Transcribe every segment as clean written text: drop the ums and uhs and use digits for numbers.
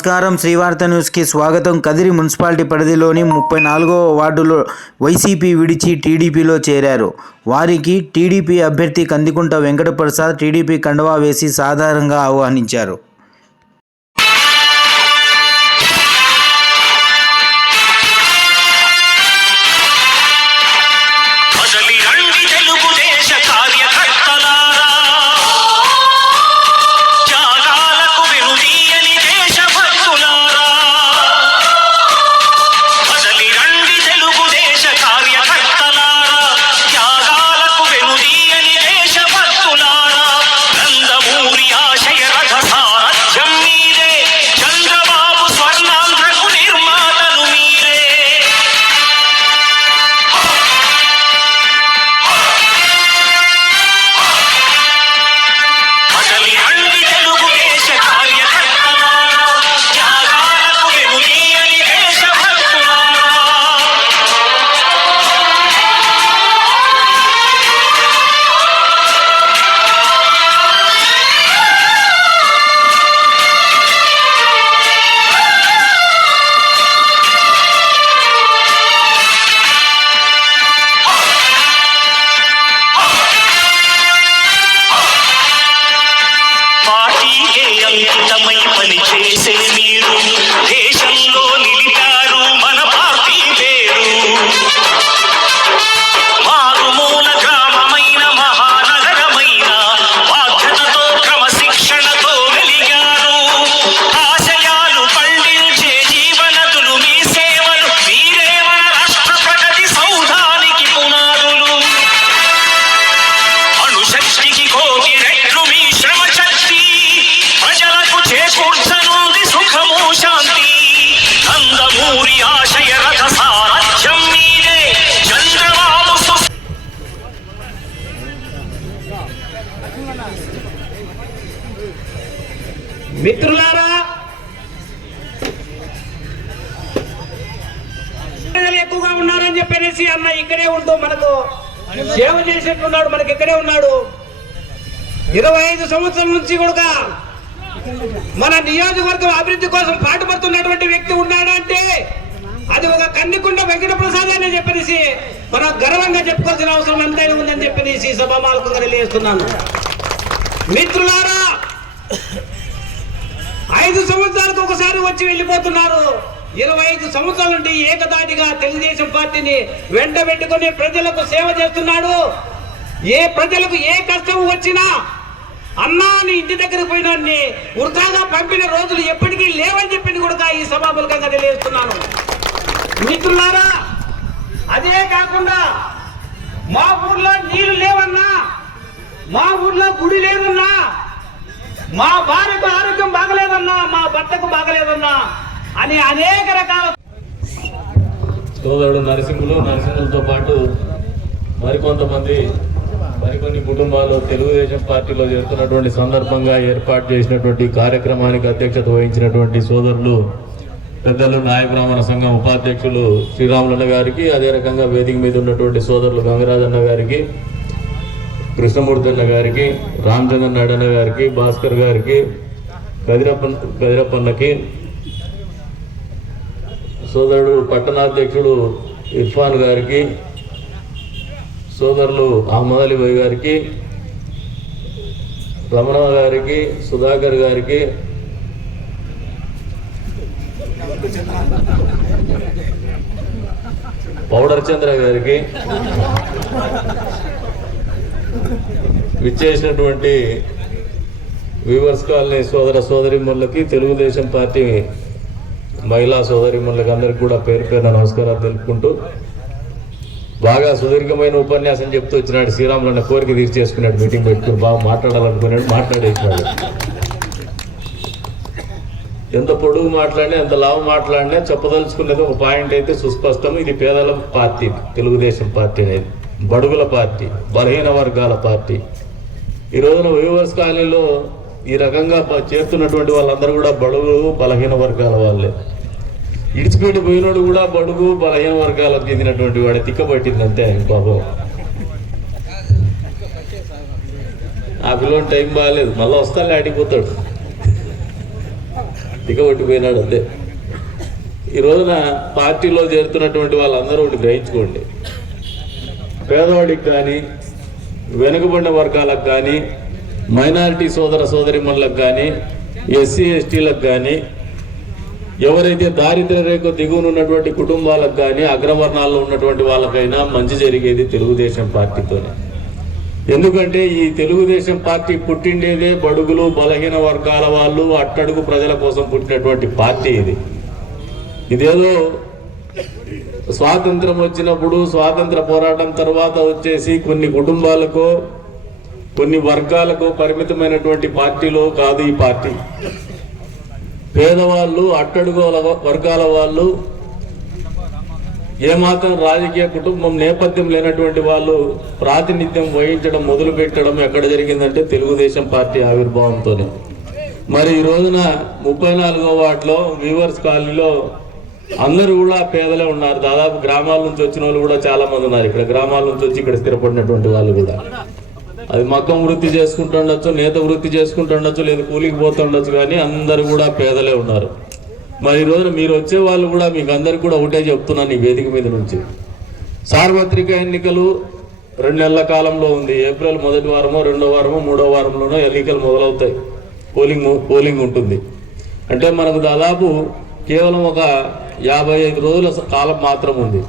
నమస్కారం. శ్రీవార్త న్యూస్కి స్వాగతం. కదిరి మున్సిపాలిటీ పరిధిలోని 34వ వార్డులో వైసీపీ విడిచి టీడీపీలో చేరారు. వారికి టీడీపీ అభ్యర్థి కందికుంట వెంకటప్రసాద్ టీడీపీ కండువా వేసి సాధారణంగా ఆహ్వానించారు. మిత్రులారా, ఎక్కువగా ఉన్నారని చెప్పేసి అన్న ఇక్కడే ఉంటూ మనకు సేవ చేసేట్టున్నాడు. మనకి ఇక్కడే ఉన్నాడు. 25 సంవత్సరాల నుంచి కూడా మన నియోజకవర్గం అభివృద్ధి కోసం పాటుపడుతున్నటువంటి వ్యక్తి ఉన్నాడంటే అది ఒక కందికుంట వెంకటప్రసాద్ అని చెప్పేసి మనం గర్వంగా చెప్పుకోవాల్సిన అవసరం ఎంతైనా ఉందని చెప్పేసి సభామాలకు తెలియజేస్తున్నాను. మిత్రులారా, 5 సంవత్సరాలకు ఒకసారి వచ్చి వెళ్ళిపోతున్నారు. 25 సంవత్సరాల నుండి ఏకదాటిగా తెలుగుదేశం పార్టీని వెంట పెట్టుకుని ప్రజలకు సేవ చేస్తున్నాడు. ప్రజలకు ఏ కష్టం వచ్చినా అన్నాని ఇంటి దగ్గరకు పోయినా వృధాగా పంపిన రోజులు ఎప్పటికీ లేవని చెప్పింది కూడా ఈ సభాముఖంగా తెలియజేస్తున్నాను. మిత్రులారా, అదే కాకుండా మా ఊర్లో నీళ్లు లేవన్నా, మా ఊర్లో గుడి లేదన్నా, మా భార్యకు ఆరోగ్యం బాగలేదన్నా, మా భర్తకు బాగలేదన్నా అని అనేక రకాల సోదరుడు నరసింహులతో పాటు మరికొన్ని కుటుంబాలు తెలుగుదేశం పార్టీలో చేస్తున్నటువంటి సందర్భంగా ఏర్పాటు చేసినటువంటి కార్యక్రమానికి అధ్యక్షత వహించినటువంటి సోదరులు పెద్దలు నాయ బ్రాహ్మణ సంఘం ఉపాధ్యక్షులు శ్రీరాములన్న గారికి, అదే రకంగా వేదిక మీద ఉన్నటువంటి సోదరులు గంగరాజన్న గారికి, కృష్ణమూర్తి అన్న గారికి, రామచంద్ర నాయుడన్న గారికి, భాస్కర్ గారికి, కదిరప్పన్నకి, సోదరుడు పట్టణాధ్యక్షుడు ఇర్ఫాన్ గారికి, సోదరులు అహ్మద్ అలీ భాయ్ గారికి, రమణ గారికి, సుధాకర్ గారికి, పౌడర్ చంద్ర గారికి, విచ్చేసినటువంటి వీవర్స్ కాలనీ సోదర సోదరిమణులకి, తెలుగుదేశం పార్టీ మహిళా సోదరిమణులకి అందరికి కూడా పేరు పేరున నమస్కారాలు తెలుపుకుంటూ, బాగా సుదీర్ఘమైన ఉపన్యాసం చెప్తూ వచ్చినాడు. శ్రీరాములన్న కోరిక తీర్చేసుకున్నాడు. మీటింగ్ పెట్టుకుని బాగా మాట్లాడాలనుకున్నాడు, మాట్లాడేసినాడు. ఎంత పొడుగు మాట్లాడినా, ఎంత లావు మాట్లాడినా చెప్పదలుచుకునేది ఒక పాయింట్ అయితే సుస్పష్టం. ఇది పేదల పార్టీ, తెలుగుదేశం పార్టీ అనేది బడుగుల పార్టీ, బలహీన వర్గాల పార్టీ. ఈ రోజున వీవర్స్ కాలనీలో ఈ రకంగా చేస్తున్నటువంటి వాళ్ళందరూ కూడా బడుగు బలహీన వర్గాల వాళ్ళే. ఇడిచిపెట్టి పోయినోడు కూడా బడుగు బలహీన వర్గాలకు చెందినటువంటి వాడే తిక్కబట్టింది అంతే. పాపం ఆ పిల్లలు టైం బాగాలేదు, మళ్ళీ వస్తాలే ఆడిపోతాడు. దిగబట్టిపోయినాడు అంతే. ఈ రోజున పార్టీలో చేరుతున్నటువంటి వాళ్ళందరూ ఒకటి గ్రహించుకోండి, పేదవాడికి కానీ, వెనుకబడిన వర్గాలకు కానీ, మైనారిటీ సోదర సోదరిమణులకు కానీ, ఎస్సీ ఎస్టీలకు కానీ, ఎవరైతే దారిద్ర్య రేఖ దిగువన ఉన్నటువంటి కుటుంబాలకు కానీ, అగ్రవర్ణాల్లో ఉన్నటువంటి వాళ్ళకైనా మంచి జరిగేది తెలుగుదేశం పార్టీతోనే. ఎందుకంటే ఈ తెలుగుదేశం పార్టీ పుట్టిండేదే బడుగులు బలహీన వర్గాల వాళ్ళు, అట్టడుగు ప్రజల కోసం పుట్టినటువంటి పార్టీ ఇది. ఇదేదో స్వాతంత్రం వచ్చినప్పుడు, స్వాతంత్ర పోరాటం తర్వాత వచ్చేసి కొన్ని కుటుంబాలకు, కొన్ని వర్గాలకు పరిమితమైనటువంటి పార్టీలో కాదు ఈ పార్టీ. పేదవాళ్ళు, అట్టడుగు వర్గాల వాళ్ళు, ఏమాత్రం రాజకీయ కుటుంబం నేపథ్యం లేనటువంటి వాళ్ళు ప్రాతినిధ్యం వహించడం మొదలు పెట్టడం ఎక్కడ జరిగిందంటే తెలుగుదేశం పార్టీ ఆవిర్భావంతోనే. మరి ఈ రోజున 34వ వార్డులో వీవర్స్ కాలనీలో అందరూ కూడా పేదలే ఉన్నారు. దాదాపు గ్రామాల నుంచి వచ్చిన వాళ్ళు కూడా చాలా మంది ఉన్నారు. ఇక్కడ గ్రామాల నుంచి వచ్చి ఇక్కడ స్థిరపడినటువంటి వాళ్ళు కూడా, అది మగ్గం వృత్తి చేసుకుంటుండొచ్చు, నేత వృత్తి చేసుకుంటుండొచ్చు, లేదా కూలికి పోతుండొచ్చు, కానీ అందరూ కూడా పేదలే ఉన్నారు. మరి ఈ రోజున మీరు వచ్చే వాళ్ళు కూడా మీకు అందరికి కూడా ఒకటే చెప్తున్నాను ఈ వేదిక మీద నుంచి, సార్వత్రిక ఎన్నికలు 2 నెలల కాలంలో ఉంది. ఏప్రిల్ 1వ వారమో 2వ వారమో 3వ వారంలోనో ఎన్నికలు మొదలవుతాయి, పోలింగ్ ఉంటుంది. అంటే మనకు దాదాపు కేవలం ఒక 55 రోజుల కాలం మాత్రం ఉంది.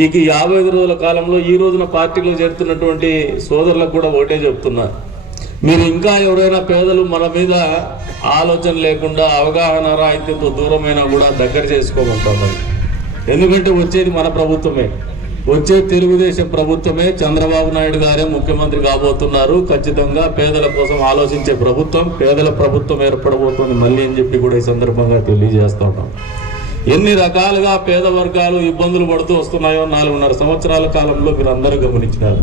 ఈ 55 రోజుల కాలంలో ఈ రోజున పార్టీలో చేరుతున్నటువంటి సోదరులకు కూడా ఒకటే చెప్తున్నా, మీరు ఇంకా ఎవరైనా పేదలు మన మీద ఆలోచన లేకుండా అవగాహన రాహిత్యంతో దూరమైనా కూడా దగ్గర చేసుకోమంటున్నాం. ఎందుకంటే వచ్చేది మన ప్రభుత్వమే, వచ్చేది తెలుగుదేశం ప్రభుత్వమే. చంద్రబాబు నాయుడు గారే ముఖ్యమంత్రి కాబోతున్నారు. ఖచ్చితంగా పేదల కోసం ఆలోచించే ప్రభుత్వం, పేదల ప్రభుత్వం ఏర్పడబోతుంది మళ్ళీ అని చెప్పి కూడా ఈ సందర్భంగా తెలియజేస్తా ఉన్నాం. ఎన్ని రకాలుగా పేద వర్గాలు ఇబ్బందులు పడుతూ వస్తున్నాయో 4.5 సంవత్సరాల కాలంలో మీరు అందరూ గమనించినారు.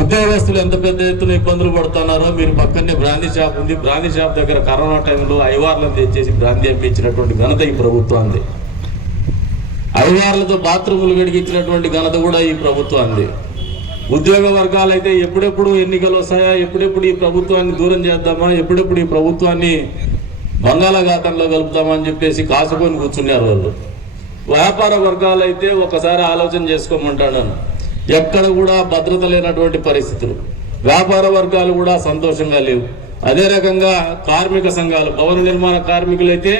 ఉద్యోగస్తులు ఎంత పెద్ద ఎత్తున ఇబ్బందులు పడుతున్నారో మీరు పక్కనే బ్రాందీ షాప్ ఉంది, బ్రాందీ షాప్ దగ్గర కరోనా టైంలో ఐవార్లను తెచ్చేసి బ్రాందీ అప్పించినటువంటి ఘనత ఈ ప్రభుత్వాన్ని, ఐవార్లతో బాత్రూములు గడిగించినటువంటి ఘనత కూడా ఈ ప్రభుత్వాన్ని. ఉద్యోగ వర్గాలు అయితే ఎప్పుడెప్పుడు ఎన్నికలు వస్తాయా, ఎప్పుడెప్పుడు ఈ ప్రభుత్వాన్ని దూరం చేద్దామా, ఎప్పుడెప్పుడు ఈ ప్రభుత్వాన్ని బంగాళాఖాతంలో కలుపుతామని చెప్పేసి కాసుకొని కూర్చున్నారు వాళ్ళు. వ్యాపార వర్గాలు అయితే ఒకసారి ఆలోచన చేసుకోమంటాను, ఎక్కడ కూడా భద్రత లేనటువంటి పరిస్థితులు, వ్యాపార వర్గాలు కూడా సంతోషంగా లేవు. అదే రకంగా కార్మిక సంఘాలు, భవన నిర్మాణ కార్మికులైతే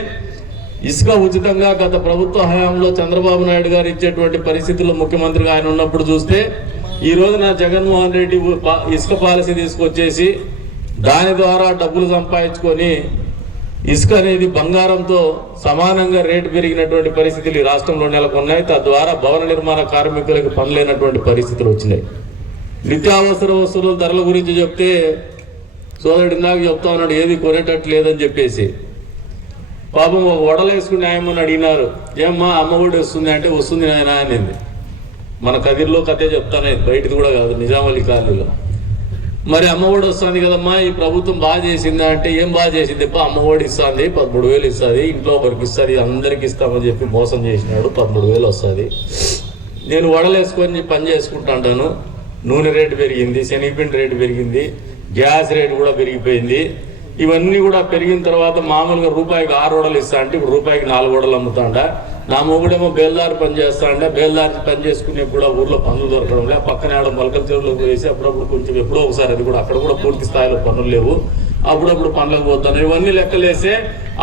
ఇసుక ఉచితంగా గత ప్రభుత్వ హయాంలో చంద్రబాబు నాయుడు గారు ఇచ్చేటువంటి పరిస్థితుల్లో ముఖ్యమంత్రిగా ఆయన ఉన్నప్పుడు చూస్తే, ఈ రోజున జగన్మోహన్ రెడ్డి ఇసుక పాలసీ తీసుకొచ్చేసి దాని ద్వారా డబ్బులు సంపాదించుకొని ఇసుక అనేది బంగారంతో సమానంగా రేటు పెరిగినటువంటి పరిస్థితులు ఈ రాష్ట్రంలో నెలకొన్నాయి. తద్వారా భవన నిర్మాణ కార్మికులకు పనిలేనటువంటి పరిస్థితులు వచ్చినాయి. నిత్యావసర వస్తువుల ధరల గురించి చెప్తే సోదరుడు ఇందాక చెప్తా ఉన్నాడు, ఏది కొనేటట్టు లేదని చెప్పేసి. పాపం ఒక వడలేసుకుని ఆయమ్మని అడిగినారు, ఏమ్మా అమ్మఒడి వస్తుంది అంటే, వస్తుంది నాయన అనింది. మన కదిరిలో కథే చెప్తానే, బయటది కూడా కాదు, నిజామల్లి కాలనీలో. మరి అమ్మఒడి వస్తుంది కదమ్మా, ఈ ప్రభుత్వం బాగా చేసిందా అంటే, ఏం బాగా చేసింది అమ్మఒడి ఇస్తుంది, 13,000 ఇస్తుంది, ఇంట్లో ఒకరికి ఇస్తుంది, అందరికి ఇస్తామని చెప్పి మోసం చేసినాడు. 13,000 వస్తుంది. నేను వడలేసుకొని పని చేసుకుంటాను. నూనె రేటు పెరిగింది, శనగపిండి రేటు పెరిగింది, గ్యాస్ రేటు కూడా పెరిగిపోయింది. ఇవన్నీ కూడా పెరిగిన తర్వాత మామూలుగా రూపాయికి 6 వడలు ఇస్తా అంటే ఇప్పుడు రూపాయికి 4 వడలు అమ్ముతాండ. నా మొగుడేమో బేల్దారి పని చేస్తా అంటే, బేల్దారి పని చేసుకునే కూడా ఊర్లో పనులు దొరకడం లే. పక్కనే ఆడ మొలకల చెరువులోకి వేసి అప్పుడప్పుడు కొంచెం ఎప్పుడో ఒకసారి, అది కూడా అక్కడ కూడా పూర్తి స్థాయిలో పనులు లేవు, అప్పుడప్పుడు పనులకు పోతాను. ఇవన్నీ లెక్కలేసే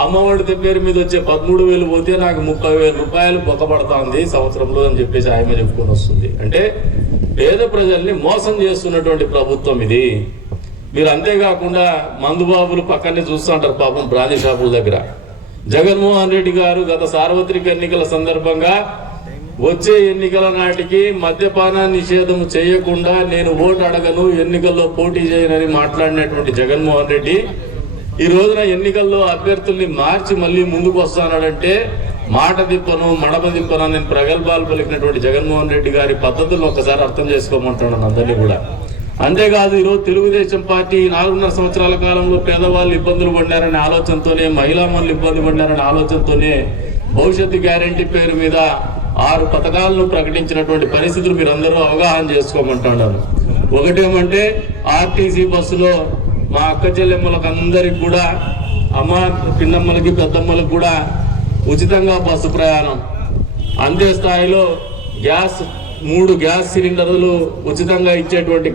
అమ్మఒడి పేరు మీద వచ్చే 13,000 పోతే నాకు 30,000 రూపాయలు బొక్కబడుతుంది సంవత్సరంలో అని చెప్పేసి ఆయమే చెప్పుకొని వస్తుంది. అంటే పేద ప్రజల్ని మోసం చేస్తున్నటువంటి ప్రభుత్వం ఇది. మీరు అంతేకాకుండా మందుబాబులు పక్కనే చూస్తూ ఉంటారు పాపం బ్రాందీ షాపుల దగ్గర. జగన్మోహన్ రెడ్డి గారు గత సార్వత్రిక ఎన్నికల సందర్భంగా వచ్చే ఎన్నికల నాటికి మద్యపాన నిషేధం చేయకుండా నేను ఓటు అడగను, ఎన్నికల్లో పోటీ చేయనని మాట్లాడినటువంటి జగన్మోహన్ రెడ్డి ఈ రోజున ఎన్నికల్లో అభ్యర్థుల్ని మార్చి మళ్ళీ ముందుకు వస్తానంటే మాట తిప్పను, మడమ తిప్పను నేను ప్రగల్భాలు పలికినటువంటి జగన్మోహన్ రెడ్డి గారి పద్ధతులను ఒకసారి అర్థం చేసుకోమంటున్నాను అందరినీ కూడా. అంతేకాదు, ఈరోజు తెలుగుదేశం పార్టీ 4.5 సంవత్సరాల కాలంలో పేదవాళ్ళు ఇబ్బందులు పడ్డారనే ఆలోచనతోనే, మహిళా మనులు ఇబ్బంది పడ్డారనే ఆలోచనతోనే భవిష్యత్తు గ్యారంటీ పేరు మీద 6 పథకాలను ప్రకటించినటువంటి పరిస్థితులు మీరు అందరూ అవగాహన చేసుకోమంటున్నాను. ఒకటేమంటే ఆర్టీసీ బస్సులో మా అక్క చెల్లెమ్మలకు అందరికి కూడా అమ్మ పిన్నమ్మలకి పెద్దమ్మలకు కూడా ఉచితంగా బస్సు ప్రయాణం అందే స్థాయిలో 3 గ్యాస్ సిలిండర్లు ఉచితంగా ఇచ్చేటువంటి